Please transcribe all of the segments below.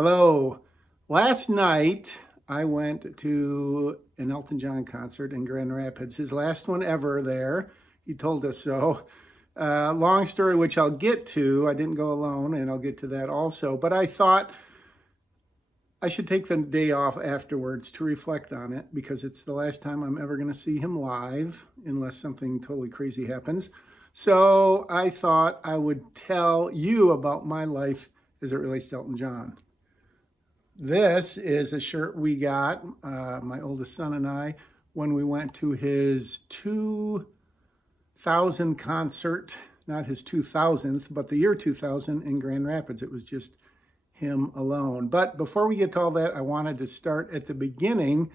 Hello. Last night I went to an Elton John concert in Grand Rapids, his last one ever there. He told us so. Long story, which I'll get to. I didn't go alone, and I'll get to that also. But I thought I should take the day off afterwards to reflect on it because it's the last time I'm ever going to see him live, unless something totally crazy happens. So I thought I would tell you about my life as it relates to Elton John. This is a shirt we got, my oldest son and I, when we went to his 2000 concert, not his 2000th, but the year 2000 in Grand Rapids. It was just him alone. But before we get to all that, I wanted to start at the beginning.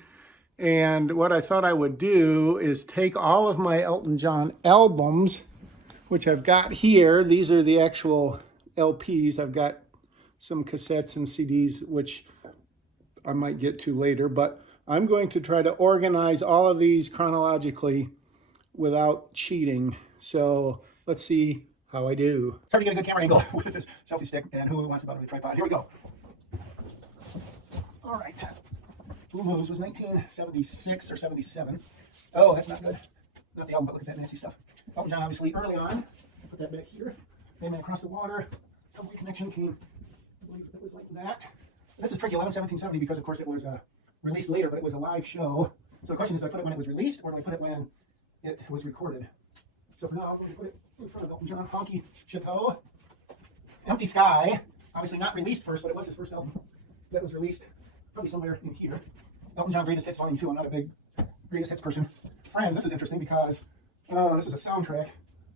And what I thought I would do is take all of my Elton John albums, which I've got here. These are the actual LPs. I've got some cassettes and CDs, which I might get to later, but I'm going to try to organize all of these chronologically without cheating. So let's see how I do. It's hard to get a good camera angle with this selfie stick, and who wants to buy the tripod? Here we go. All right. Who Moves was 1976 or 77. Oh, that's not good. Not the album, but look at that nasty stuff. Elton John, obviously, early on. Put that back here. Man Across the Water. Subway Connection came, I believe it was like that. This is tricky, 11/17/70, because of course it was released later, but it was a live show. So the question is, do I put it when it was released, or do I put it when it was recorded? So for now, I'm going to put it in front of Elton John. Honky Chateau. Empty Sky. Obviously not released first, but it was his first album that was released. Probably somewhere in here. Elton John Greatest Hits Volume 2. I'm not a big Greatest Hits person. Friends, this is interesting because this is a soundtrack.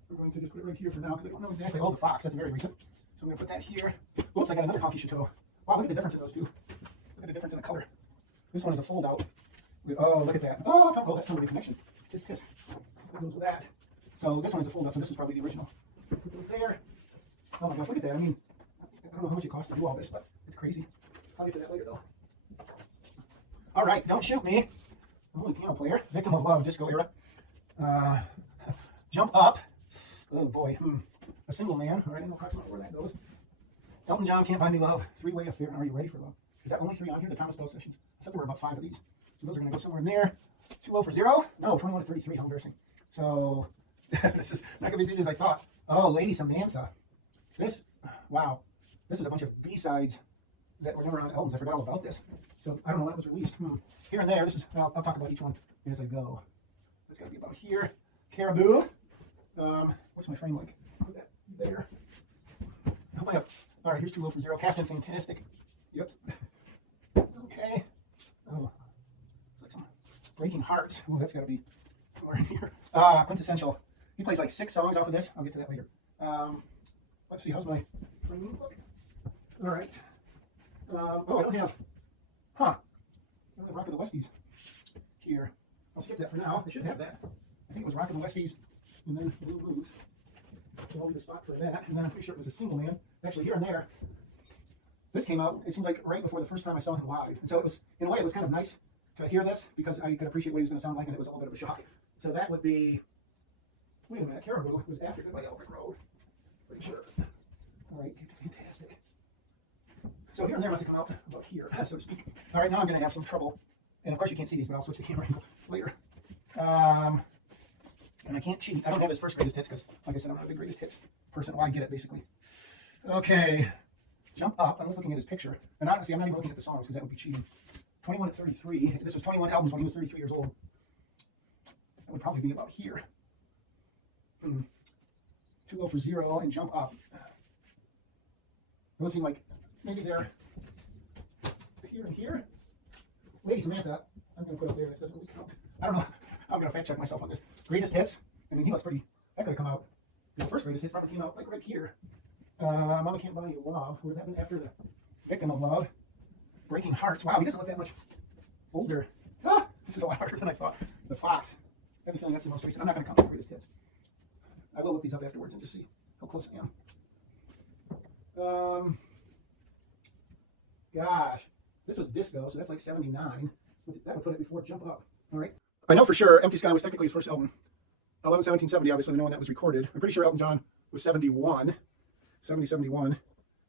We're going to just put it right here for now because I don't know exactly. Oh, the Fox. That's very recent. So I'm going to put that here. Oops, I got another Honky Chateau. Wow, look at the difference in those two. Look at the difference in the color. This one is a fold out. Oh, look at that. Oh, that's somebody connection. This goes with that. So this one is a fold out, so this is probably the original. Put those there. Oh my gosh, look at that. I mean, I don't know how much it costs to do all this, but it's crazy. I'll get to that later though. All right, Don't Shoot Me. I'm only a piano player. Victim of Love, disco era. Jump Up. Oh boy. A Single Man. All right, I know approximately where that goes. Elton John, Can't Buy Me Love. Three-Way Affair. Are You Ready for Love? Is that only 3 on here? The Thomas Bell sessions. I thought there were about 5 of these. So those are going to go somewhere in there. Too Low for Zero? No, 21 to 33. How embarrassing. So this is not going to be as easy as I thought. Oh, Lady Samantha. This, wow. This is a bunch of B-sides that were never on albums. I forgot all about this. So I don't know when it was released. Here and there. This is. I'll talk about each one as I go. It's got to be about here. Caribou. What's my frame like? Put that there. I hope I have. All right, here's Too Low for Zero. Captain Fantastic. Yep. Okay. Oh, it's like some Breaking Hearts. Oh, that's got to be somewhere in here. Quintessential. He plays like 6 songs off of this. I'll get to that later. Let's see. How's my frame look? All right. Oh, I don't have. I don't have Rock of the Westies here. I'll skip that for now. I should have that. I think it was Rock of the Westies, and then Blue Moves. So I'll leave a spot for that. And then I'm pretty sure it was A Single Man. Actually, here and there. This came out, it seemed like right before the first time I saw him live. And so it was, in a way, it was kind of nice to hear this because I could appreciate what he was going to sound like, and it was a little bit of a shock. So that would be, wait a minute, Caribou was after Goodbye Yellow Brick Road. Pretty sure. All right, fantastic. So here and there must have come out about here, so to speak. All right, now I'm going to have some trouble. And of course you can't see these, but I'll switch the camera angle later. And I can't cheat. I don't have his first greatest hits because, like I said, I'm not a big greatest hits person. Well, I get it, basically. Okay. Jump Up. I'm just looking at his picture. And honestly, I'm not even looking at the songs because that would be cheating. 21 at 33. This was 21 albums when he was 33 years old. That would probably be about here. Too Low for Zero and Jump Up. Those seem like maybe they're here and here. Lady Samantha. I'm going to put up there. This doesn't really count. I don't know. I'm going to fact check myself on this. Greatest Hits. I mean, he looks pretty. That could have come out. The first Greatest Hits probably came out like right here. Mama Can't Buy You Love. What happened after the Victim of Love? Breaking Hearts. Wow, he doesn't look that much older. This is a lot harder than I thought. The Fox. I have a feeling that's the most recent. I'm not going to count the Greatest Hits. I will look these up afterwards and just see how close I am. Gosh, this was disco, so that's like 79. That would put it before Jump Up. All right. I know for sure Empty Sky was technically his first album. 11/17/70, obviously, we know when that was recorded. I'm pretty sure Elton John was 71. 70, 71.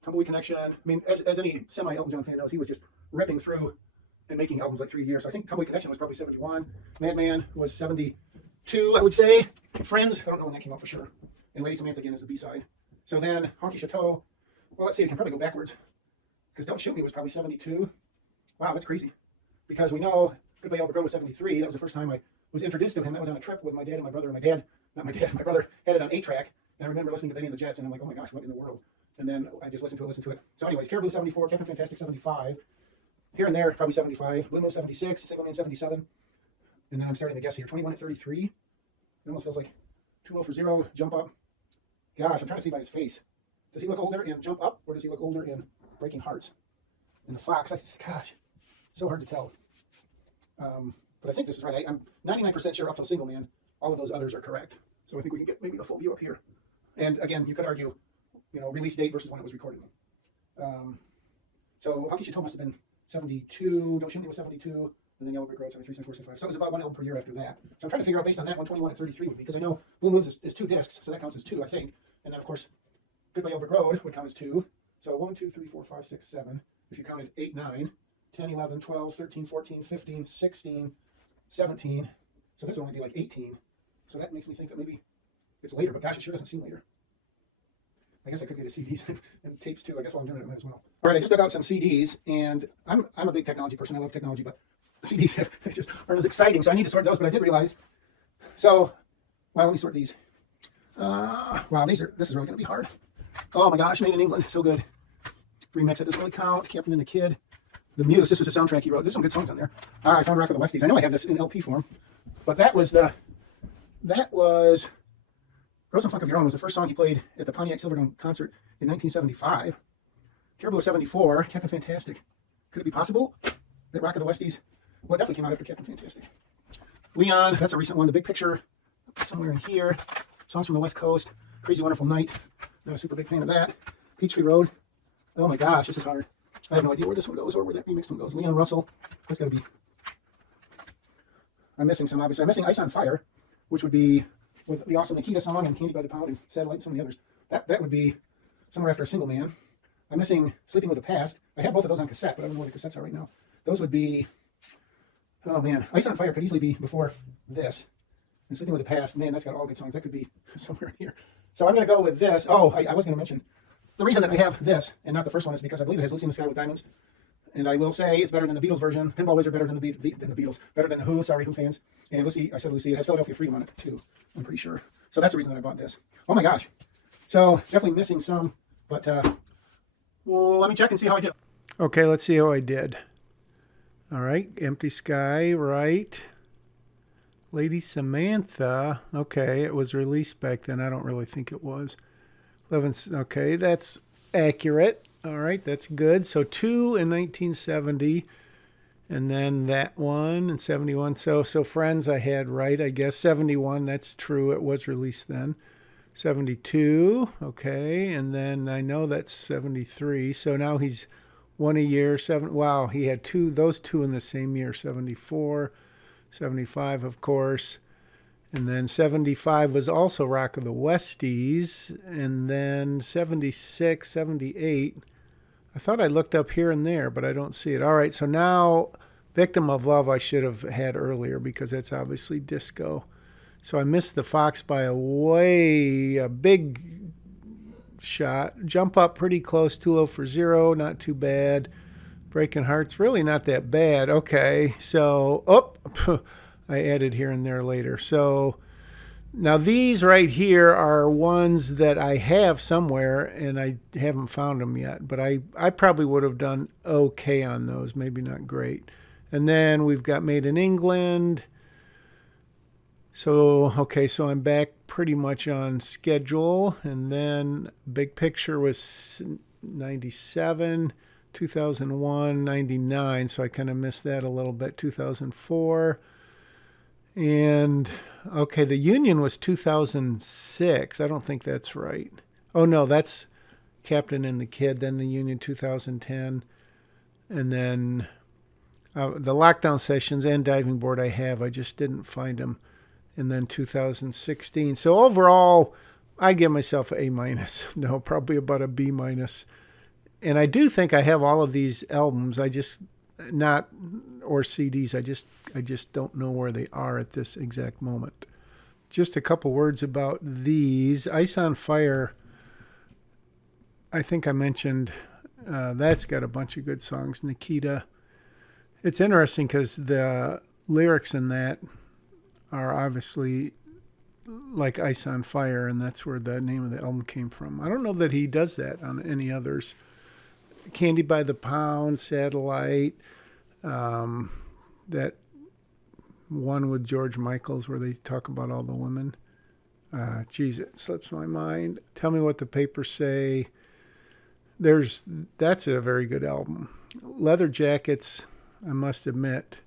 Tumbleweed Connection. I mean, as any semi-Elton John fan knows, he was just ripping through and making albums like 3 years. So I think Tumbleweed Connection was probably 71. Madman was 72, I would say. Friends, I don't know when that came out for sure. And Lady Samantha again is the B-side. So then Honky Chateau, well, let's see, we can probably go backwards. Because Don't Shoot Me was probably 72. Wow, that's crazy. Because we know Goodbye Albert Road was 73. That was the first time I was introduced to him. That was on a trip with my dad and my brother. And my brother had it on 8-track. And I remember listening to Benny and the Jets, and I'm like, oh my gosh, what in the world? And then I just listened to it. So anyways, Caribou 74, Captain Fantastic 75. Here and there, probably 75. Blue Moon 76, Single Man 77. And then I'm starting to guess here. 21 at 33. It almost feels like Too Low for Zero, Jump Up. Gosh, I'm trying to see by his face. Does he look older in Jump Up, or does he look older in Breaking Hearts? And the Fox, gosh, so hard to tell. But I think this is right. I'm 99% sure up till Single Man, all of those others are correct. So I think we can get maybe the full view up here. And again, you could argue, release date versus when it was recorded. So Honky Chateau must have been 72. Don't Shoot Me was 72. And then Yellow Brick Road 73, 74, 75. So it was about one album per year after that. So I'm trying to figure out based on that 121 at 33 would be, because I know Blue Moons is 2 discs, so that counts as 2, I think. And then of course, Goodbye Yellow Brick Road would count as 2. So 1, 2, 3, 4, 5, 6, 7. If you counted 8, 9, 10, 11, 12, 13, 14, 15, 16, 17. So this would only be like 18. So that makes me think that maybe it's later, but gosh, it sure doesn't seem later. I guess I could get a CDs and tapes too. I guess while I'm doing it, I might as well. All right, I just dug out some CDs, and I'm a big technology person. I love technology, but CDs just aren't as exciting, so I need to sort those. But I did realize. So, well, let me sort these. Wow, this is really going to be hard. Oh my gosh, Made in England, so good. Remix, it doesn't really count. Captain and the Kid. The Muse, this is a soundtrack he wrote. There's some good songs on there. I found Rock of the Westies. I know I have this in LP form, but that was Grow Some Funk of Your Own was the first song he played at the Pontiac Silverdome concert in 1975. Caribou was 74. Captain Fantastic. Could it be possible that Rock of the Westies, well, it definitely came out after Captain Fantastic. Leon, that's a recent one. The Big Picture, somewhere in here. Songs from the West Coast. Crazy Wonderful Night. Not a super big fan of that. Peachtree Road. Oh my gosh, this is hard. I have no idea where this one goes or where that remixed one goes. Leon Russell. That's got to be. I'm missing some, obviously. I'm missing Ice on Fire, which would be with the awesome Nikita song and Candy by the Pound and Satellite and so many others. That would be somewhere after Single Man. I'm missing Sleeping with the Past. I have both of those on cassette, but I don't know where the cassettes are right now. Those would be, oh man, Ice on Fire could easily be before this. And Sleeping with the Past, man, that's got all good songs. That could be somewhere in here. So I'm going to go with this. Oh, I was going to mention, the reason that I have this and not the first one is because I believe it has Lucy in the Sky with Diamonds. And I will say it's better than the Beatles version. Pinball Wizard better than the Beatles. Better than the Who. Sorry, Who fans. And Lucy, I said Lucy. It has Philadelphia Freedom on it too. I'm pretty sure. So that's the reason that I bought this. Oh my gosh. So definitely missing some, but well, let me check and see how I did. Okay, let's see how I did. All right, Empty Sky, right. Lady Samantha. Okay, it was released back then. I don't really think it was. 11. Okay, that's accurate. All right, that's good. So 2 in 1970, and then that one in 71. So Friends I had right, I guess. 71, that's true. It was released then. 72, okay, and then I know that's 73. So now he's one a year. Wow, he had those two in the same year. 74, 75, of course. And then 75 was also Rock of the Westies. And then 76, 78. I thought I looked up here and there, but I don't see it. All right, so now Victim of Love I should have had earlier because that's obviously disco. So I missed the Fox by a big shot. Jump Up pretty close. Too Low for Zero, not too bad. Breaking Hearts, really not that bad. Okay, so, I added here and there later. So now these right here are ones that I have somewhere and I haven't found them yet. But I probably would have done okay on those, maybe not great. And then we've got Made in England. So, okay, so I'm back pretty much on schedule. And then Big Picture was 97, 2001, 99. So I kind of missed that a little bit. 2004. And, okay, The Union was 2006. I don't think that's right. Oh, no, that's Captain and the Kid. Then The Union 2010. And then the Lockdown Sessions and Diving Board I have. I just didn't find them. And then 2016. So overall, I give myself an A-. No, probably about a B-. And I do think I have all of these albums. I just not or CDs. I just don't know where they are at this exact moment. Just a couple words about these. Ice on Fire, I think I mentioned, that's got a bunch of good songs. Nikita. It's interesting because the lyrics in that are obviously like Ice on Fire, and that's where the name of the album came from. I don't know that he does that on any others. Candy by the Pound, Satellite, that one with George Michaels where they talk about all the women. Geez, it slips my mind. Tell Me What the Papers Say. That's a very good album. Leather Jackets, I must admit,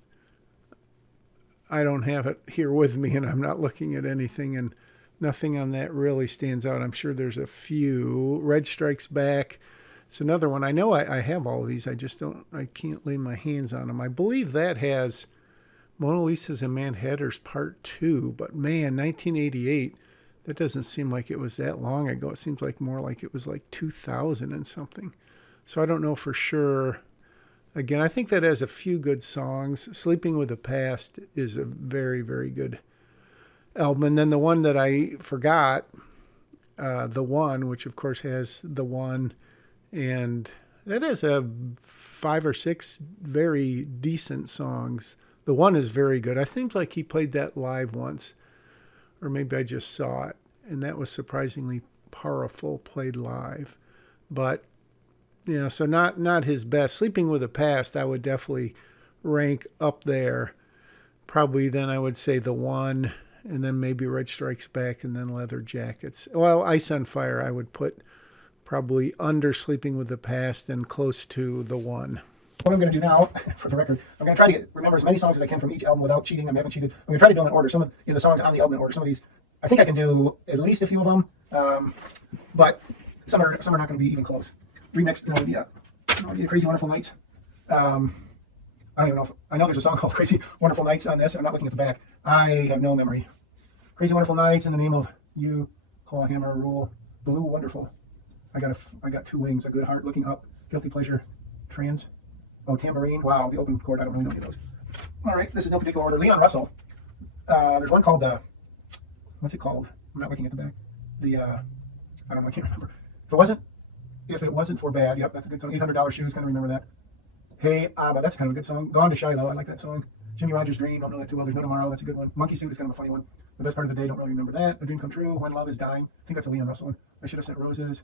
I don't have it here with me, and I'm not looking at anything, and nothing on that really stands out. I'm sure there's a few. Red Strikes Back. It's another one. I know I have all of these. I can't lay my hands on them. I believe that has Mona Lisa's and Mad Hatters Part 2, but man, 1988, that doesn't seem like it was that long ago. It seems like more like it was like 2000 and something. So I don't know for sure. Again, I think that has a few good songs. Sleeping with the Past is a very, very good album. And then the one that I forgot, The One, which of course has The One, and that has 5 or 6 very decent songs. The One is very good. I think like he played that live once, or maybe I just saw it, and that was surprisingly powerful, played live. But, so not his best. Sleeping with the Past, I would definitely rank up there. Probably then I would say The One, and then maybe Red Strikes Back, and then Leather Jackets. Well, Ice on Fire I would put probably under Sleeping with the Past and close to The One. What I'm going to do now, for the record, I'm going to try to remember as many songs as I can from each album without cheating. I haven't cheated. I'm going to try to do them in order. Some of the songs on the album in order. Some of these, I think I can do at least a few of them, but some are not going to be even close. Remixed, Crazy Wonderful Nights. I don't even know I know there's a song called Crazy Wonderful Nights on this. I'm not looking at the back. I have no memory. Crazy Wonderful Nights, In the Name of You, Claw Hammer Rule, Blue Wonderful. I got 2 Wings, A Good Heart, Looking Up, Guilty Pleasure, Trans. Oh, Tambourine. Wow, the open chord. I don't really know any of those. All right, this is no particular order. Leon Russell. There's one called what's it called? I'm not looking at the back. I don't know. I can't remember. If it wasn't for Bad. Yep, that's a good song. $800 Shoes. Kind of remember that. Hey, but that's kind of a good song. Gone to Shiloh. I like that song. Jimmy Rogers' Dream. Don't know that too well. There's No Tomorrow. That's a good one. Monkey Suit is kind of a funny one. The Best Part of the Day. Don't really remember that. A Dream Come True. When Love Is Dying. I think that's a Leon Russell one. I Should Have Sent Roses.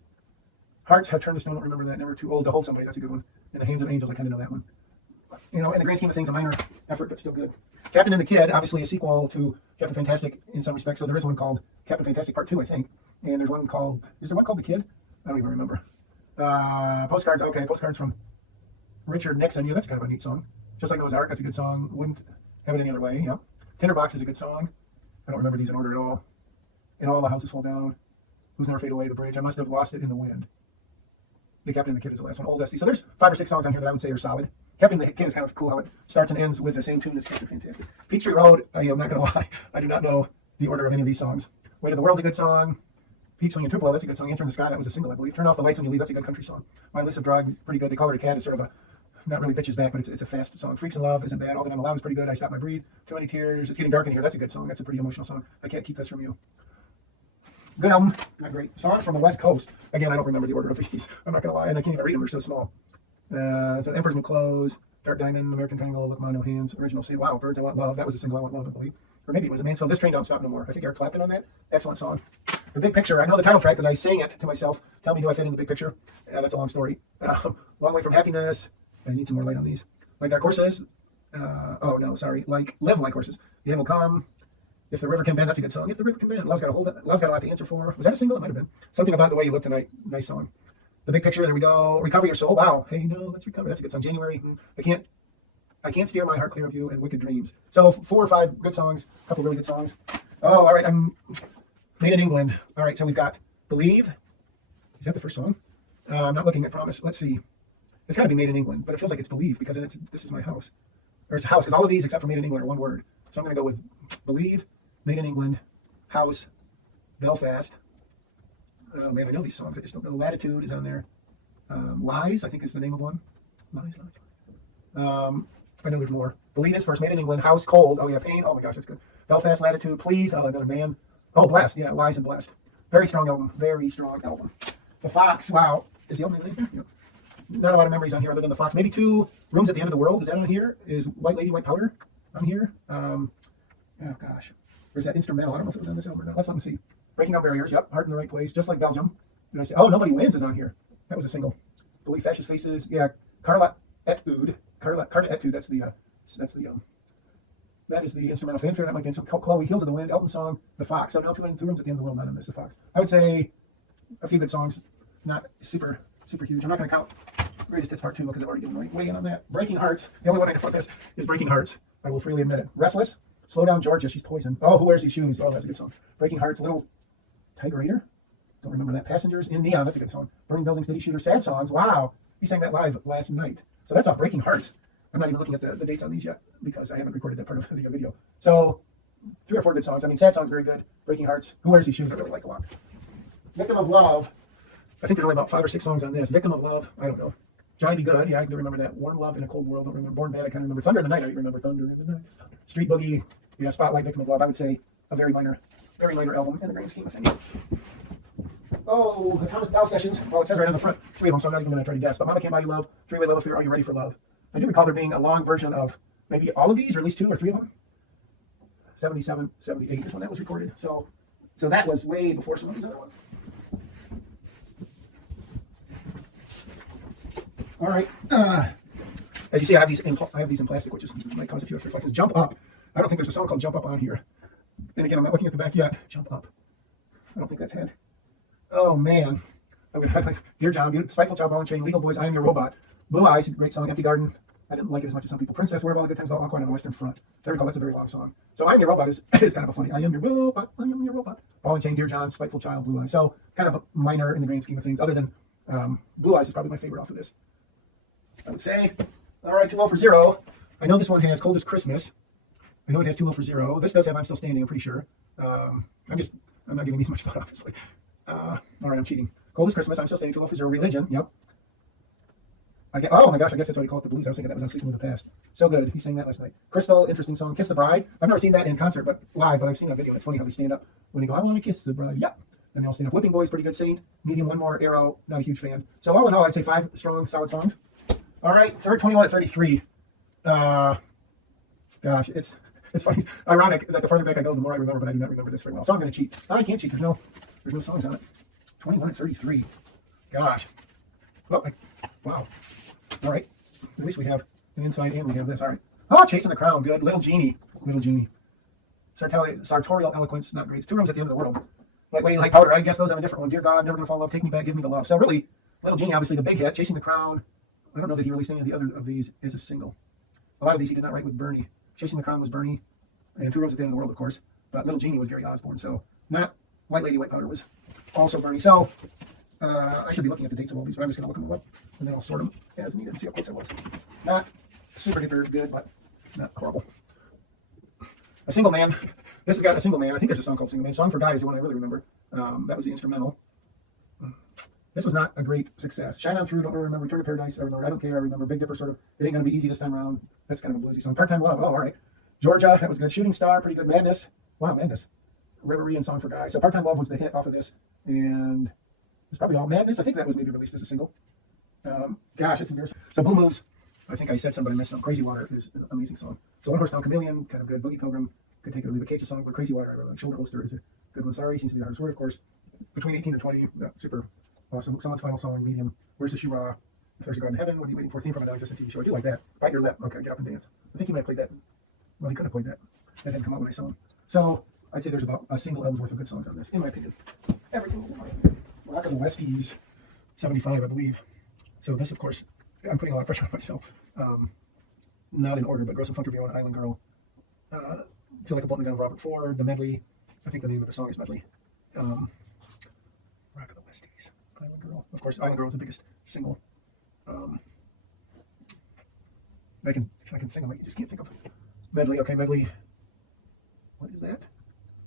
Hearts Have Turned to Stone. Don't remember that. Never Too Old to Hold Somebody. That's a good one. In the Hands of Angels. I kind of know that one. In the grand scheme of things, a minor effort, but still good. Captain and the Kid, obviously a sequel to Captain Fantastic in some respects. So there is one called Captain Fantastic Part 2, I think. And there's one called, is there one called The Kid? I don't even remember. Postcards, okay, Postcards from Richard Nixon. Yeah, that's kind of a neat song. Just Like Noah's Ark, that's a good song. Wouldn't Have It Any Other Way, yeah. Tinderbox is a good song. I don't remember these in order at all. And All the Houses Fall Down. Who's Never Fade Away, The Bridge. I Must Have Lost It in the Wind. The Captain and the Kid is the last one. Old Esty. So there's 5 or 6 songs on here that I would say are solid. Captain and the Kid is kind of cool how it starts and ends with the same tune as Captain Fantastic. Peachtree Road, I'm not going to lie, I do not know the order of any of these songs. Way to the World's a good song. Peach Swinging Tupelo, that's a good song. Answer in the Sky, that was a single, I believe. Turn Off the Lights When You Leave, that's a good country song. My List of Drug, pretty good. They Call Her a Cat is sort of a, not really bitches back, but it's a fast song. Freaks in Love isn't bad. All That I'm Allowed is pretty good. I Stop My Breathe. Too Many Tears. It's Getting Dark in Here, that's a good song. That's a pretty emotional song. I Can't Keep This From You. Good album, not great. Songs from the West Coast. Again, I don't remember the order of these. I'm not going to lie, and I can't even read them. They're so small. So Emperor's New Clothes, Dark Diamond, American Triangle, Look Ma No Hands, Original Sea. Wow, Birds I Want Love. That was a single, I Want Love, I believe. Or maybe it was a Mansfield. This Train Don't Stop No More. I think Eric Clapton on that. Excellent song. The Big Picture. I know the title track because I sang it to myself. Tell Me, Do I Fit in the Big Picture? That's a long story. Long Way from Happiness. I need some more light on these. Like Dark Horses. Like Live Like Horses. The End Will Come. If the River Can Bend, that's a good song. If the River Can Bend, Love's Got a Lot to Answer For. Was that a single? It might have been. Something About the Way You Look Tonight. Nice song. The Big Picture. There we go. Recover Your Soul. Wow. Hey, no, let's recover. That's a good song. January. I Can't Steer My Heart Clear of You, and Wicked Dreams. So 4 or 5 good songs. A couple really good songs. Oh, all right. I'm Made in England. All right. So we've got Believe. Is that the first song? I'm not looking at Promise. Let's see. It's got to be Made in England, but it feels like it's Believe because This Is My House. Or it's House, because all of these except for Made in England are one word. So I'm going to go with Believe, Made in England, House, Belfast. Oh man, I know these songs. I just don't know. Latitude is on there. Lies, I think is the name of one. Lies. I know there's more. Believe Is, First Made in England. House, Cold. Oh yeah, Pain. Oh my gosh, that's good. Belfast, Latitude, Please. Oh, Another Man. Oh, Blessed. Yeah, Lies and Blessed. Very strong album. Very strong album. The Fox. Wow. Is the album in there? Yeah. Not a lot of memories on here other than the Fox. Maybe Two Rooms at the End of the World. Is that on here? Is White Lady, White Powder on here? Oh gosh. There's that instrumental. I don't know if it was on this album or not. Let's let me see. Breaking Down Barriers. Yep. Heart in the Right Place. Just Like Belgium. Did I say? Oh, Nobody Wins is on here. That was a single. Believe Fascist Faces. Yeah. Carla Etude. Carla Etude. That is the instrumental fanfare. That might be Chloe, Heels of the Wind, Elton Song, The Fox. So no, Two Rooms at the End of the World, not on this, The Fox. I would say a few good songs, not super huge. I'm not going to count Greatest Hits Part 2 because I've already given way in on that. Breaking Hearts. The only one I know about this is Breaking Hearts. I will freely admit it. Restless. Slow Down Georgia. She's Poison. Oh, Who Wears These Shoes? Oh, that's a good song. Breaking Hearts. Little Tigerator. Don't remember that. Passengers in Neon. That's a good song. Burning Buildings, City Shooter. Sad Songs. Wow. He sang that live last night. So that's off Breaking Hearts. I'm not even looking at the dates on these yet because I haven't recorded that part of the video. So 3 or 4 good songs. I mean, Sad Songs, very good. Breaking Hearts. Who Wears These Shoes? I really like a lot. Victim of Love. I think there are only about 5 or 6 songs on this. Victim of Love. I don't know. Johnny Be Good. Yeah, I can remember that. Warm Love in a Cold World. Don't remember. Born Bad. I kind of remember. Thunder in the Night. I remember Thunder in the Night. Street Boogie. Yeah, Spotlight. Victim of Love. I would say a very minor album in the grand scheme of things. Oh, the Thomas Bell Sessions. Well, it says right on the front 3 of them, so I'm not even going to try to guess. But Mama Can't Buy You Love, Three-Way Love Affair, Are You Ready for Love? I do recall there being a long version of maybe all of these, or at least 2 or 3 of them. 77, 78 is when that was recorded. So that was way before some of these other ones. All right. As you see, I have these in plastic, which might cause a few extra reflexes. Jump Up. I don't think there's a song called Jump Up on here. And again, I'm not looking at the back yet. Jump Up. I don't think that's had. Oh man. Dear John, Spiteful Child, Ball and Chain, Legal Boys, I Am Your Robot. Blue Eyes, great song. Empty Garden. I didn't like it as much as some people. Princess, Where Have All the Good Times Go, Alcorn on the Western Front. So I recall that's a very long song. So I Am Your Robot is kind of a funny. I am your robot. I am your robot. Ball and Chain, Dear John, Spiteful Child, Blue Eyes. So kind of a minor in the grand scheme of things. Other than Blue Eyes is probably my favorite off of this. I would say. All right, Too Low for Zero. I know this one has Cold as Christmas. I know it has Too Low for Zero. This does have I'm Still Standing. I'm pretty sure. I'm not giving these much thought, obviously. All right, I'm cheating. Cold as Christmas. I'm Still Standing. Too Low for Zero. Religion. Yep. Oh my gosh, I guess that's why he called it the blues. I was thinking that was on Sleeping with the Past. So good. He sang that last night. Crystal, interesting song. Kiss the Bride. I've never seen that in concert, but live, but I've seen a video. It's funny how they stand up when they go, I want to kiss the bride. Yep. And they all stand up. Whipping Boys, pretty good. Saint, Medium, One More, Arrow, not a huge fan. So all in all, I'd say 5 strong, solid songs. All right, 21 at 33. Gosh, it's funny. Ironic that the farther back I go, the more I remember, but I do not remember this very well. So I'm going to cheat. I can't cheat. There's no songs on it. 21 at 33. Gosh. Oh, wow. All right. At least we have an inside and we have this. All right. Oh, Chasing the Crown. Good. Little Genie. Sartorial Eloquence. Not great. It's 2 Rooms at the End of the World. Like Powder. I guess those are a different one. Dear God, Never Gonna Fall in Love. Take Me Back. Give Me the Love. So really, Little Genie, obviously the big hit. Chasing the Crown. I don't know that he released any of the other of these as a single. A lot of these he did not write with Bernie. Chasing the Crown was Bernie. And 2 Rooms at the End of the World, of course. But Little Genie was Gary Osborne. So not White Lady, White Powder was also Bernie. So I should be looking at the dates of all these, but I'm just going to look them up and then I'll sort them as needed and see what place I was. Not super duper good, but not horrible. A Single Man. This has got A Single Man. I think there's a song called Single Man. Song for Guys is the one I really remember. That was the instrumental. This was not a great success. Shine On Through, Don't Remember, Return to Paradise, I remember, I Don't Care, I remember, Big Dipper, sort of, It Ain't Gonna Be Easy This Time Around. That's kind of a bluesy song. Part-Time Love, oh, all right. Georgia, that was good. Shooting Star, pretty good. Madness, wow, Madness. Reverie and Song for Guys. So Part-Time Love was the hit off of this, and it's probably all. Madness, I think that was maybe released as a single. Gosh, it's embarrassing. So Blue Moves, I think I said somebody messed up. Crazy Water is an amazing song. So One Horse Town Chameleon, kind of good. Boogie Pilgrim, could take it or leave it. Cage song, but Crazy Water, I really like. Shoulder Holster is a good one. Sorry, seems to be the hardest word, of course. Between 18 and 20, super awesome. Someone's Final Song, Medium. Where's the Shura? If There's a God in Heaven, What Are You Waiting For? Theme from a non-existent TV show. I do like that. Bite Your Lip. Okay, Get Up and Dance. I think he might have played that. Well, he could have played that. That didn't come out when I saw him. So I'd say there's about a single album's worth of good songs on this, in my opinion. Every single one. Rock of the Westies, 75, I believe. So this, of course, I'm putting a lot of pressure on myself. Not in order, but Gross and Funkerville and Island Girl. Feel Like a Bolt in the Gun of Robert Ford, The Medley. I think the name of the song is Medley. Rock of the Westies, Island Girl. Of course, Island Girl was the biggest single. I can sing them, I just can't think of Medley. Okay, Medley. What is that?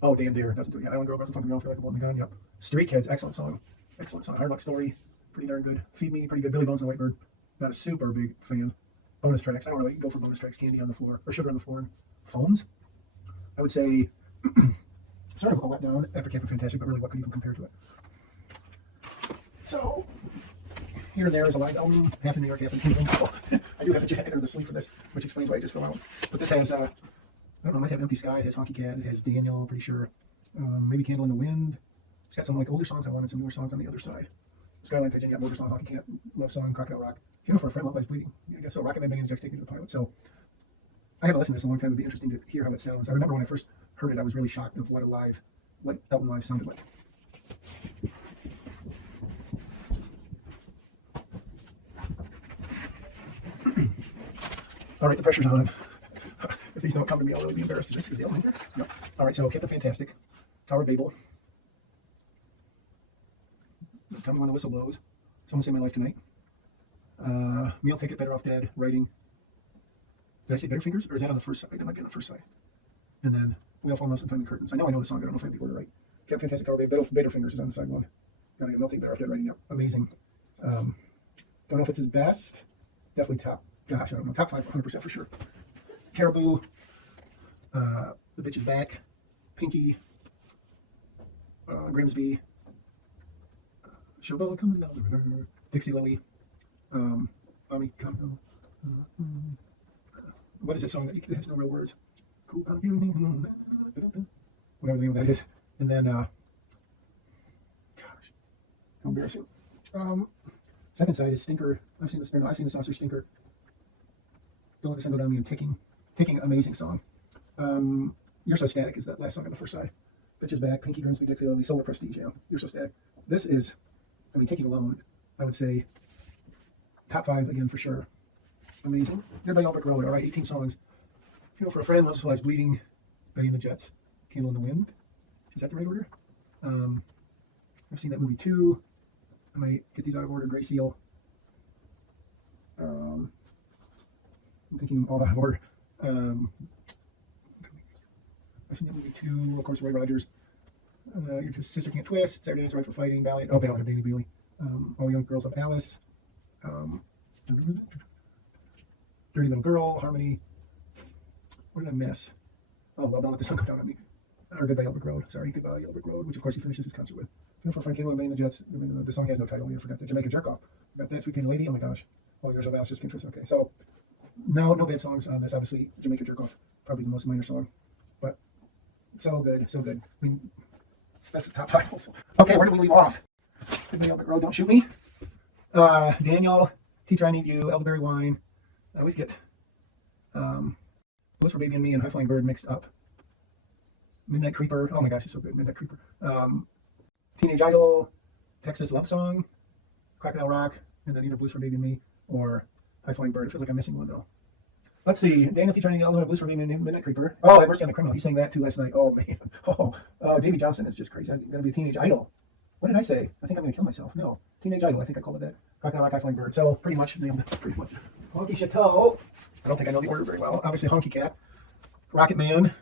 Oh, Damn Dear. Doesn't do it. Yeah, Island Girl, Gross and Funkerville, Feel Like a Bolt in the Gun. Yep. Street Kids, excellent song. Excellent song. Hard Luck Story. pretty darn good. Feed Me, pretty good. Billy Bones and the White Bird, not a super big fan. Bonus tracks, I don't really go for bonus tracks. Candy on the Floor, or Sugar on the Floor. Phones, I would say, sort of a letdown after Captain Fantastic, but really what could even compare to it? So, here and there is a live album, half in New York, half in England. Oh, I do have a jacket under the sleeve for this, which explains why I just fell out. But this has, I don't know, it might have Empty Sky, it has Honky Cat, it has Daniel, pretty sure. Maybe Candle in the Wind. It's got some like older songs on one and some newer songs on the other side. Skyline Pigeon, yeah, Motor Song, Honky Cat, Love Song, Crocodile Rock. You know, for a friend, Love Lies Bleeding. Yeah, I guess so. Rocket Man Banging the Just Taking to the Pilot. So, I haven't listened to this in a long time. It'd be interesting to hear how it sounds. I remember when I first heard it, I was really shocked of what Elton live sounded like. All right, the pressure's on. If these don't come to me, I'll really be embarrassed. Is the Elton here? No. All right, so Captain Fantastic, Tower of Babel. Tell Me When the Whistle Blows. Someone Say My Life Tonight. Meal Ticket, Better Off Dead, Writing. Did I say Bitterfingers? Or is that on the first side? That might be on the first side. And then We All Fall in Love Sometime in Curtains. I know the song. I don't know if I have the order right. Captain Fantastic, Tower of Babel. Bitterfingers is on the side one. Got a Meal Ticket, Better Off Dead, Writing. Yep. Amazing. Don't know if it's his best. Definitely top. Gosh, I don't know. Top 5, 100% for sure. Caribou. The Bitch Is Back. Pinky. Grimsby. Showboat Coming Down the River. Dixie Lily. Mommy Come. What is that song that has no real words? Cool, whatever the name of that is. And then, gosh, how embarrassing. Second side is Stinker. I've seen this Saucer Stinker. Don't Let the Sun Go Down Me and Ticking. Ticking, amazing song. You're So Static is that last song on the first side. Bitch Is Back, Pinky, Grimsby, Dixie Lily, Solar Prestige, yeah. You're So Static. This is, Ticking alone, I would say top 5 again for sure. Amazing. Goodbye Yellow Brick Road. All right, 18 songs. Funeral for a Friend, Love's Lies Bleeding, Betty and the Jets, Candle in the Wind. Is that the right order? I've seen that movie too. I might get these out of order. Gray Seal. I'm thinking all out of order. I've seen that movie too. Of course, Roy Rogers. Your Sister Can't Twist. Saturday Night's Right for Fighting. Ballad of Danny Bailey. All Young Girls of Alice. Dirty Little Girl, Harmony. What did I miss? Oh, well, Don't Let the Sun Go Down on Me. Or Goodbye Yellow Brick Road. Sorry, Goodbye Yellow Brick Road, which of course he finishes his concert with. Funeral for a Friend, Candle in the Wind, the Jets. The song has no title. I forgot that. Jamaica Jerk Off. Got that. Sweet Painted Lady. Oh my gosh. All Yours of Alice, Just Can't Twist. Okay, so no bad songs on this. Obviously, Jamaica Jerk Off, probably the most minor song, but so good, so good. I mean, that's the top 5 also. Okay, where do we leave off? Goodbye Yellow Brick Road, Don't Shoot Me. Daniel, Teacher I Need You, Elderberry Wine. I always get Bliss for Baby and Me and High Flying Bird mixed up. Midnight Creeper. Oh my gosh, it's so good. Midnight Creeper. Teenage Idol, Texas Love Song, Crocodile Rock, and then either Blues for Baby and Me or High Flying Bird. It feels like I'm missing one though. Let's see. Daniel Teacher I Need You, Blues for Baby and Me, Midnight Creeper. Oh, I Mercy on the Criminal. He sang that too last night. Oh man. Davy Johnson is just crazy. I'm gonna be a Teenage Idol. What did I say? I think I'm gonna kill myself. No. Teenage Idol. I think I called it that. Crocodile Rock, High Flying Bird. So pretty much nailed it. Pretty much. Honky Chateau. I don't think I know the order very well. Obviously, Honky Cat. Rocket Man.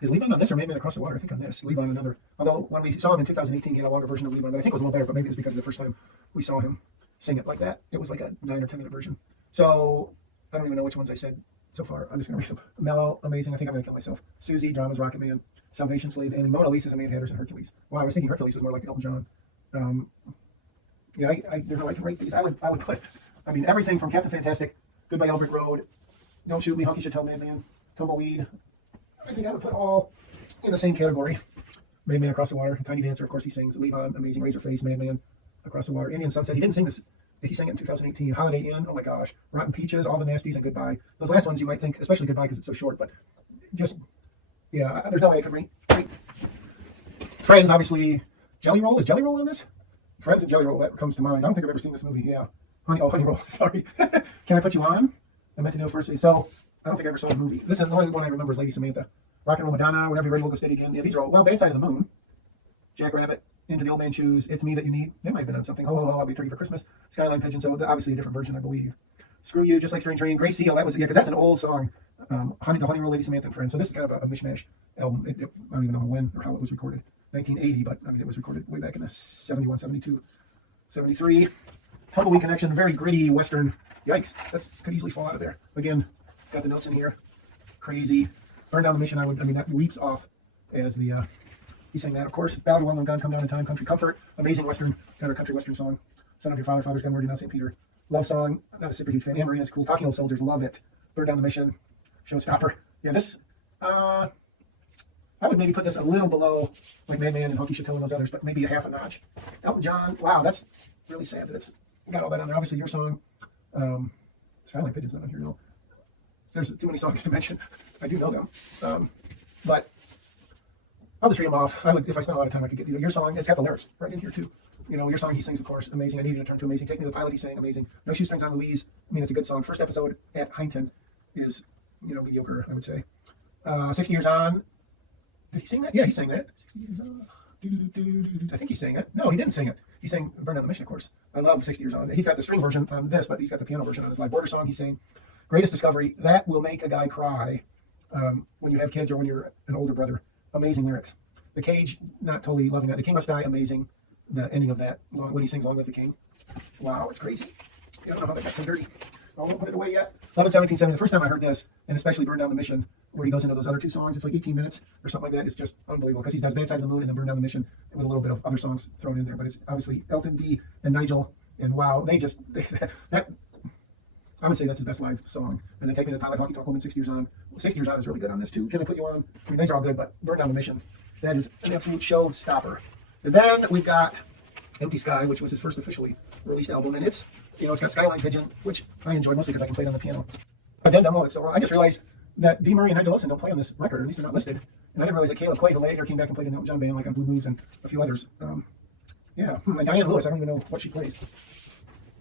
Is Levon on this or Madman Across the Water? I think on this. Levon another. Although when we saw him in 2018, he had a longer version of Levon that I think was a little better, but maybe it was because of the first time we saw him sing it like that. It was like a 9 or 10 minute version. So I don't even know which ones I said so far. I'm just going to read them. Mellow, Amazing. I think I'm going to kill myself. Susie, Dramas, Rocket Man, Salvation Slave, Annie, Mona Lisa's Amanda Hatters, and Hercules. Wow, I was thinking Hercules was more like Elton John. Yeah, there's no way to rate these. I would put, everything from Captain Fantastic, Goodbye Yellow Brick Road, Don't Shoot Me, Honky Chateau, Madman, Tumbleweed. I think I would put all in the same category. Madman Across the Water, Tiny Dancer, of course he sings, Levon, Amazing, Razorface, Madman Across the Water, Indian Sunset. He didn't sing this. He sang it in 2018. Holiday Inn, oh my gosh. Rotten Peaches, All the Nasties, and Goodbye. Those last ones you might think, especially Goodbye because it's so short, but just, yeah, there's no way I could rate. Friends, obviously. Jelly Roll, is Jelly Roll on this? Friends and Jelly Roll, that comes to mind. I don't think I've ever seen this movie, yeah. Honey Roll, sorry. Can I Put You On? I meant to do it first. So, I don't think I ever saw the movie. This is the only one I remember is Lady Samantha. Rock and Roll Madonna, Whenever You're Ready, We'll Go Steady Again. Yeah, these are all, well, Bad Side of the Moon. Jack Rabbit, Into the Old Man Shoes, It's Me That You Need. That might have been on something. Oh, I'll Be Turkey for Christmas. Skyline Pigeon, so obviously a different version, I believe. Screw You, Just Like Strange Rain. Gray Seal, that was, yeah, because that's an old song. The Honey Roll, Lady Samantha and Friends. So this is kind of a mishmash album. I don't even know when or how it was recorded. 1980, but it was recorded way back in the 71, 72. 73. Tumbleweed Connection, very gritty Western. Yikes, that could easily fall out of there. Again, it's got the notes in here. Crazy. Burn Down the Mission, that leaps off as the, he sang that, of course. Ballad of One Lone Gun, Come Down in Time, Country Comfort. Amazing Western, kind of country Western song. Son of Your Father, Father's Gun, Word, Not St. Peter. Love song, not a super huge fan. Anne Marina's cool. Talking Old Soldiers, love it. Burn Down the Mission, Showstopper. Yeah, this, I would maybe put this a little below like Madman and Honky Chateau and those others, but maybe a half a notch. Elton John, wow, that's really sad that it's got all that on there. Obviously, your song, Silent Pigeon's not on here, no. There's too many songs to mention. I do know them. But I'll just read them off. I would, if I spent a lot of time, I could get your song. It's got the lyrics right in here too. Your song he sings, of course, amazing. I Needed to Turn to Amazing. Take Me to the Pilot, he sang, amazing. No Shoestrings on Louise. I mean, it's a good song. First episode at Heinton is, mediocre, I would say. 60 Years On. Did he sing that? Yeah, he sang that. 60 Years On. I think he sang it. No, he didn't sing it. He sang Burn Down the Mission, of course. I love 60 Years On. He's got the string version on this, but he's got the piano version on his live border song. He sang Greatest Discovery. That will make a guy cry when you have kids or when you're an older brother. Amazing lyrics. The Cage, not totally loving that. The King Must Die, amazing. The ending of that, when he sings Long Live the King. Wow, it's crazy. I don't know how that got so dirty. I won't put it away yet. 11-17-70. The first time I heard this, and especially Burn Down the Mission, where he goes into those other two songs, it's like 18 minutes or something like that. It's just unbelievable because he does Bad Side of the Moon and then Burn Down the Mission with a little bit of other songs thrown in there. But it's obviously Elton D and Nigel, and wow, that I would say that's his best live song. And then Take Me to the Pilot, Honky Tonk Woman, 60 Years On. 60 Years On is really good on this too. Can I Put You On? I mean, these are all good, but Burn Down the Mission, that is an absolute showstopper. And then we've got Empty Sky, which was his first officially released album, and it's got Skyline Pigeon, which I enjoy mostly because I can play it on the piano. Addendum, I just realized that Dee Murray and Nigel Lawson don't play on this record, or at least they're not listed. And I didn't realize that Caleb Quaid, who later came back and played in the Elton John band, like on Blue Moves and a few others. And Diane Lewis, I don't even know what she plays.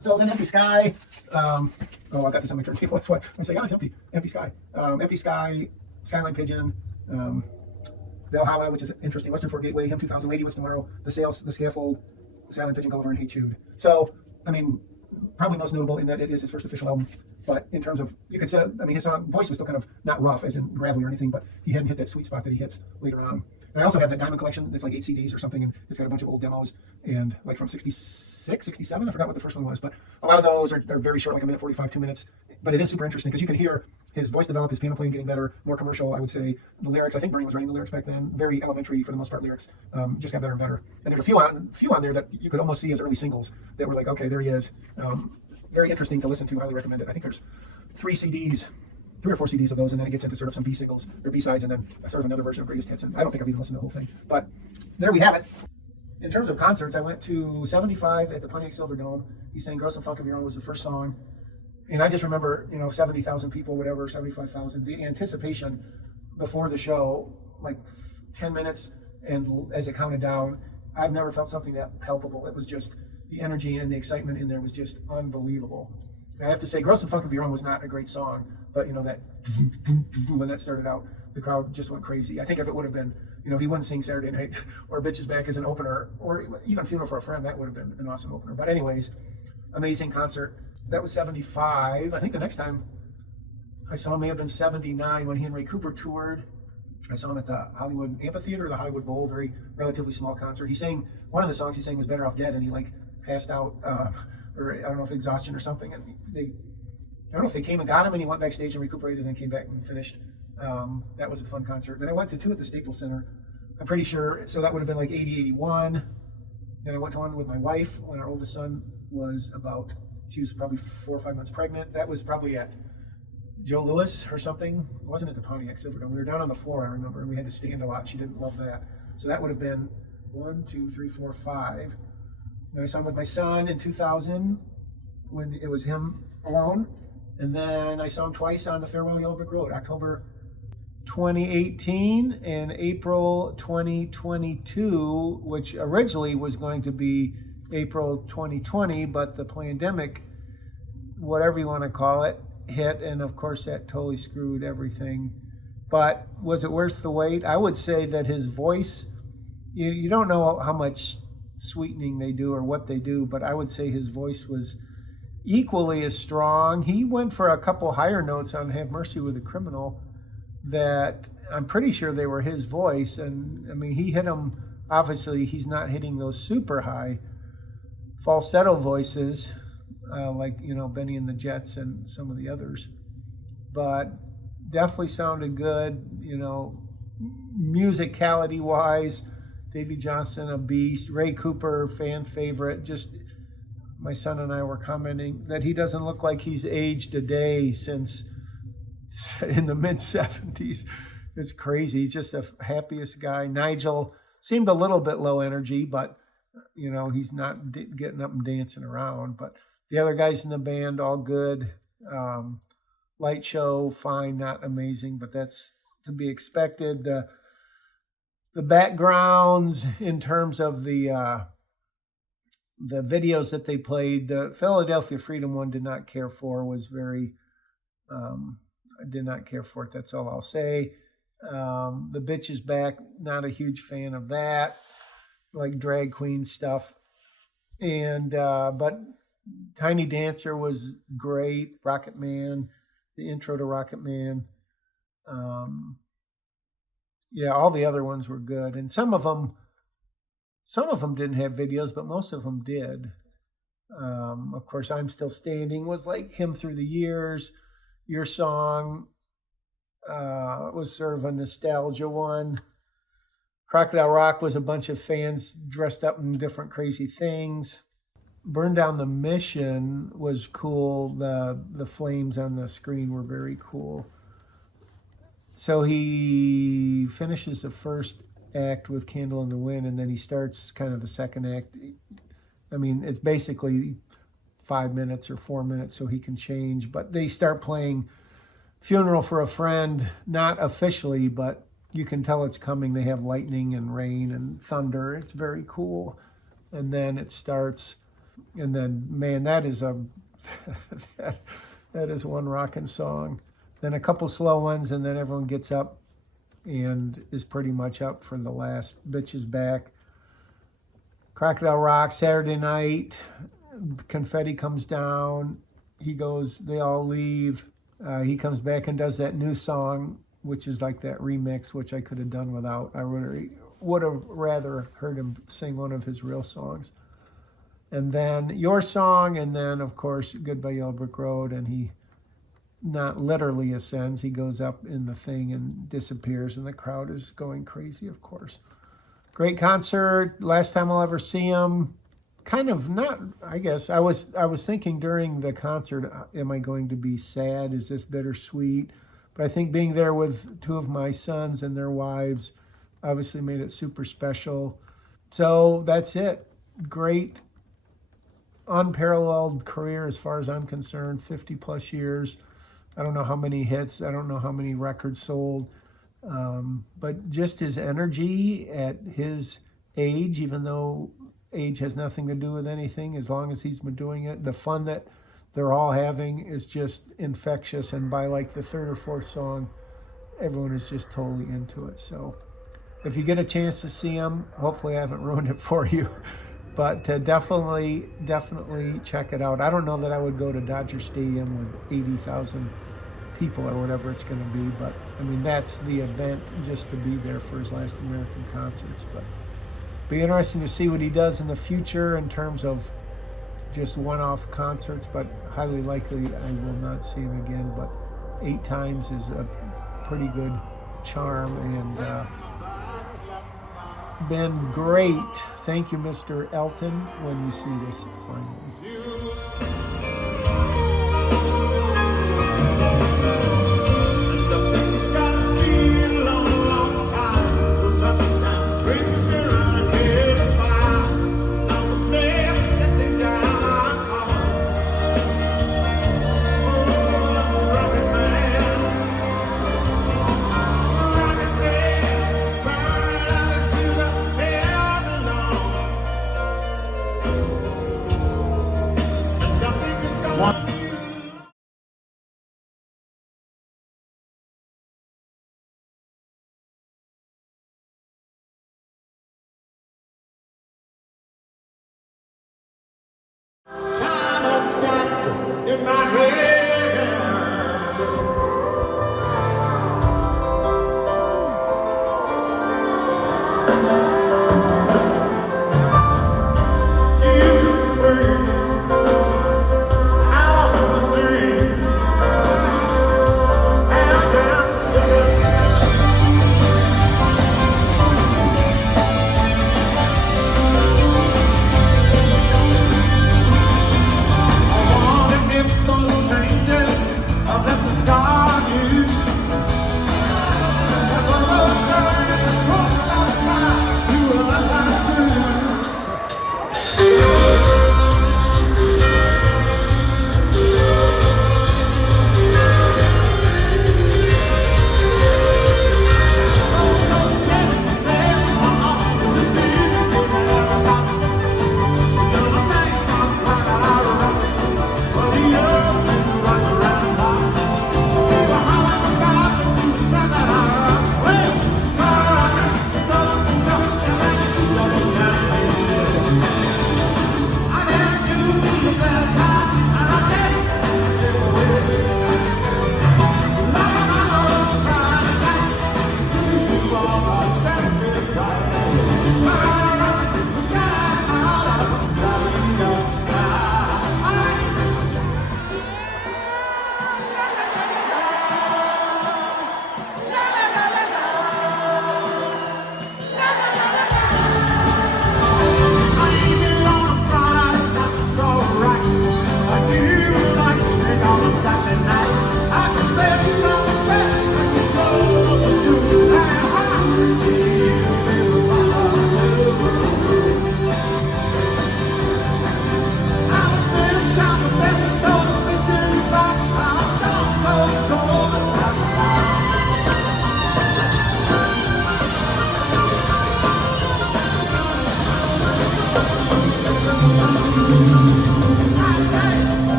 So then Empty Sky, I've got this on my turntable. That's what I say. Oh, it's empty. Empty Sky. Empty Sky, Skyline Pigeon, Valhalla, which is interesting. Western Fort Gateway, Him 2000, Lady Was Tomorrow, The Sails, The Scaffold, Silent Pigeon, Gulliver, and Hey Jude. So, I mean, probably most notable in that it is his first official album. But in terms of, you could say, his voice was still kind of not rough, as in gravelly or anything, but he hadn't hit that sweet spot that he hits later on. And I also have that Diamond Collection that's like 8 CDs or something, and it's got a bunch of old demos, and like from 66, 67, I forgot what the first one was, but a lot of those are very short, like a minute 45, 2 minutes. But it is super interesting because you can hear his voice develop, his piano playing getting better, more commercial, I would say. The lyrics, I think Bernie was writing the lyrics back then, very elementary for the most part lyrics, just got better and better. And there's a few on there that you could almost see as early singles that were like, okay, there he is. Very interesting to listen to, highly recommend it. I think there's 3 or 4 CDs of those, and then it gets into sort of some B singles or B-sides, and then sort of another version of Greatest Hits. And I don't think I've even listened to the whole thing, but there we have it. In terms of concerts, I went to 75 at the Pontiac Silverdome. He sang Grow Some Funk of Your Own was the first song. And I just remember, 70,000 people, whatever, 75,000. The anticipation before the show, like 10 minutes, and as it counted down, I've never felt something that palpable. It was just, the energy and the excitement in there was just unbelievable. And I have to say, Grow Some Funk of Your Own was not a great song, but that when that started out, the crowd just went crazy. I think if it would have been, he wouldn't sing Saturday Night or Bitches Back as an opener, or even Funeral for a Friend, that would have been an awesome opener. But anyways, amazing concert. That was 75. I think the next time I saw him may have been 79 when he and Ray Cooper toured. I saw him at the Hollywood Amphitheater, the Hollywood Bowl, very relatively small concert. He sang, one of the songs he sang was Better Off Dead, and he passed out, or I don't know if exhaustion or something. And I don't know if they came and got him, and he went backstage and recuperated and then came back and finished. That was a fun concert. Then I went to 2 at the Staples Center, I'm pretty sure. So that would have been like 80, 81. Then I went to one with my wife when our oldest son was she was probably 4 or 5 months pregnant. That was probably at Joe Louis or something. It wasn't at the Pontiac Silverdome. We were down on the floor, I remember, and we had to stand a lot. She didn't love that. So that would have been 1, 2, 3, 4, 5. Then I saw him with my son in 2000 when it was him alone. And then I saw him twice on the Farewell Yellow Brick Road, October 2018 and April 2022, which originally was going to be April 2020, but the pandemic, whatever you want to call it, hit, and of course that totally screwed everything. But was it worth the wait? I would say that his voice, you don't know how much sweetening they do or what they do, but I would say his voice was equally as strong. He went for a couple higher notes on Have Mercy with a Criminal that I'm pretty sure they were his voice, and he hit them. Obviously he's not hitting those super high falsetto voices, like, Benny and the Jets and some of the others. But definitely sounded good, musicality wise. Davy Johnson, a beast. Ray Cooper, fan favorite. Just my son and I were commenting that he doesn't look like he's aged a day since in the mid 70s. It's crazy. He's just the happiest guy. Nigel seemed a little bit low energy, but he's not getting up and dancing around. But the other guys in the band, all good. Light show, fine, not amazing, but that's to be expected. The backgrounds in terms of the videos that they played, the Philadelphia Freedom one did not care for, was very, I did not care for it. That's all I'll say. The Bitch is Back, not a huge fan of that, like drag queen stuff. And, but Tiny Dancer was great. Rocket Man, the intro to Rocket Man. Yeah, all the other ones were good. And some of them didn't have videos, but most of them did. Of course, I'm Still Standing was like Hymn Through the Years. Your Song was sort of a nostalgia one. Crocodile Rock was a bunch of fans dressed up in different crazy things. Burn Down the Mission was cool. The flames on the screen were very cool. So he finishes the first act with Candle in the Wind, and then he starts kind of the second act. I mean, it's basically 5 minutes or 4 minutes, so he can change. But they start playing Funeral for a Friend, not officially, but you can tell it's coming. They have lightning and rain and thunder. It's very cool. And then it starts, and then, man, that is that is one rocking song. Then a couple slow ones, and then everyone gets up and is pretty much up for the last Bitch is Back. Crocodile Rock, Saturday night, confetti comes down. He goes, they all leave. He comes back and does that new song, which is like that remix, which I could have done without. I would have rather heard him sing one of his real songs. And then Your Song, and then, of course, Goodbye Yellow Brick Road, and he not literally ascends. He goes up in the thing and disappears, and the crowd is going crazy, of course. Great concert. Last time I'll ever see him. Kind of not, I guess. I was thinking during the concert, am I going to be sad? Is this bittersweet? But I think being there with two of my sons and their wives obviously made it super special. So that's it. Great, unparalleled career as far as I'm concerned. 50 plus years. I don't know how many hits. I don't know how many records sold. But just his energy at his age, even though age has nothing to do with anything, as long as he's been doing it, the fun that they're all having is just infectious. And by like the third or fourth song, everyone is just totally into it. So if you get a chance to see him, hopefully I haven't ruined it for you. But definitely check it out. I don't know that I would go to Dodger Stadium with 80,000 people or whatever it's going to be, but I mean, that's the event, just to be there for his last American concerts. But be interesting to see what he does in the future in terms of just one-off concerts, but highly likely I will not see him again. But 8 times is a pretty good charm, and been great. Thank you, Mr. Elton, when you see this finally. In my head, Jesus,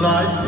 life